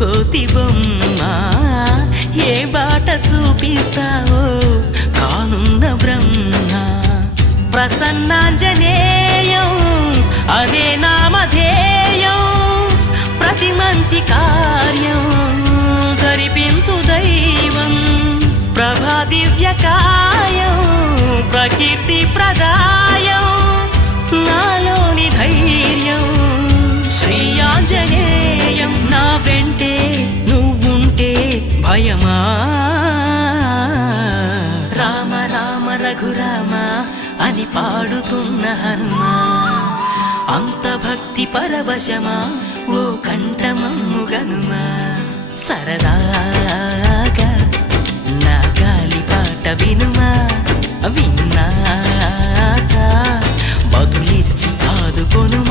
కోతి బొమ్మ ఏ బాట చూపిస్తావో కానున్న బ్రహ్మ ప్రసన్నాంజనేయం అనే నామధేయం ప్రతి మంచి కార్యం జరిపించు దైవం ప్రభా దివ్యకాయం ప్రకీర్తి ప్రదాయం నాలోని ధైర్యం శ్రీ ఆంజనేయం నా వెంటే నువ్వుంటే భయమా రామ రామ రఘురామ అని పాడుతున్న హనుమా అంత భక్తి పరవశమా ఓ కంఠమమ్ముగనుమా సరదాగా నా గాలి పాట వినుమా విన్నాక బదులిచ్చి ఆదుకొనుమా